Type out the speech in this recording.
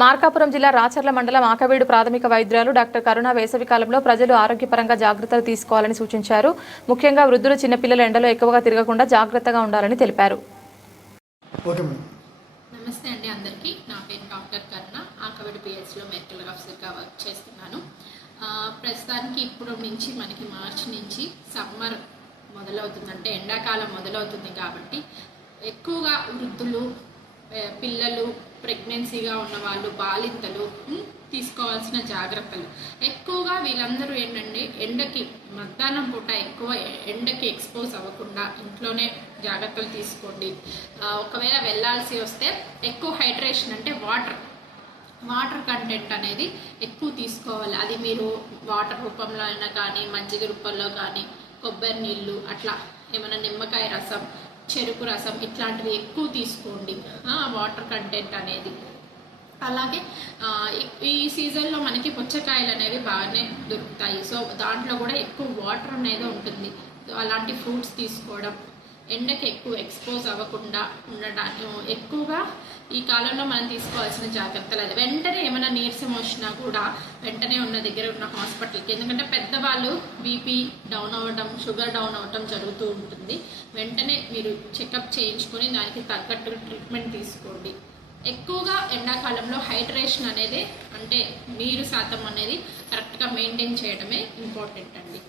మార్కాపురం జిల్లా రాచర్ల మండలం ఆకవీడు ప్రాథమిక వైద్యురాలు డాక్టర్ కరుణ వేసవి కాలంలో ప్రజలు ఆరోగ్యపరంగా జాగ్రత్తలు తీసుకోవాలని సూచించారు. ముఖ్యంగా వృద్ధులు, చిన్నపిల్లల ఎండలో ఎక్కువగా తిరగకుండా జాగ్రత్తగా ఉండాలని తెలిపారు. నమస్తే అండి అందరికీ. నా పేరు డాక్టర్ కరుణ. ఆకవీడు పిహెచ్లో మెడికల్ ఆఫీసర్గా వర్క్ చేస్తున్నాను. ప్రస్తుతానికి ఇప్పుడు నుంచి మనకి మార్చి నుంచి సమ్మర్ మొదలవుతుంది, అంటే ఎండాకాలం మొదలవుతుంది కాబట్టి ఎక్కువగా వృద్ధులు, పిల్లలు, ప్రెగ్నెన్సీగా ఉన్న వాళ్ళు, బాలింతలు తీసుకోవాల్సిన జాగ్రత్తలు ఎక్కువగా వీళ్ళందరూ ఏంటంటే ఎండకి మధ్యాహ్నం పూట ఎక్కువ ఎండకి ఎక్స్పోజ్ అవ్వకుండా ఇంట్లోనే జాగ్రత్తలు తీసుకోండి. ఒకవేళ వెళ్ళాల్సి వస్తే ఎక్కువ హైడ్రేషన్, అంటే వాటర్ కంటెంట్ అనేది ఎక్కువ తీసుకోవాలి. అది మీరు వాటర్ రూపంలో అయినా కానీ, మజ్జిగ రూపంలో కానీ, కొబ్బరి నీళ్ళు, అట్లా ఏమైనా నిమ్మకాయ రసం, చెరుకు రసం ఇట్లాంటివి ఎక్కువ తీసుకోండి, వాటర్ కంటెంట్ అనేది. అలాగే ఈ సీజన్లో మనకి పుచ్చకాయలు అనేవి బాగానే దొరుకుతాయి. సో దాంట్లో కూడా ఎక్కువ వాటర్ అనేది ఉంటుంది. అలాంటి ఫ్రూట్స్ తీసుకోవడం, ఎండకి ఎక్కువ ఎక్స్పోజ్ అవ్వకుండా ఉండడానికి ఎక్కువగా ఈ కాలంలో మనం తీసుకోవాల్సిన జాగ్రత్తలు అది. వెంటనే ఏమైనా నీరసం వచ్చినా కూడా వెంటనే ఉన్న దగ్గర ఉన్న హాస్పిటల్కి, ఎందుకంటే పెద్దవాళ్ళు బీపీ డౌన్ అవ్వడం, షుగర్ డౌన్ అవ్వడం జరుగుతూ ఉంటుంది. వెంటనే మీరు చెకప్ చేయించుకొని దానికి తగ్గట్టు ట్రీట్మెంట్ తీసుకోండి. ఎక్కువగా ఎండాకాలంలో హైడ్రేషన్ అనేది, అంటే నీరు శాతం అనేది కరెక్ట్గా మెయింటైన్ చేయడమే ఇంపార్టెంట్ అండి.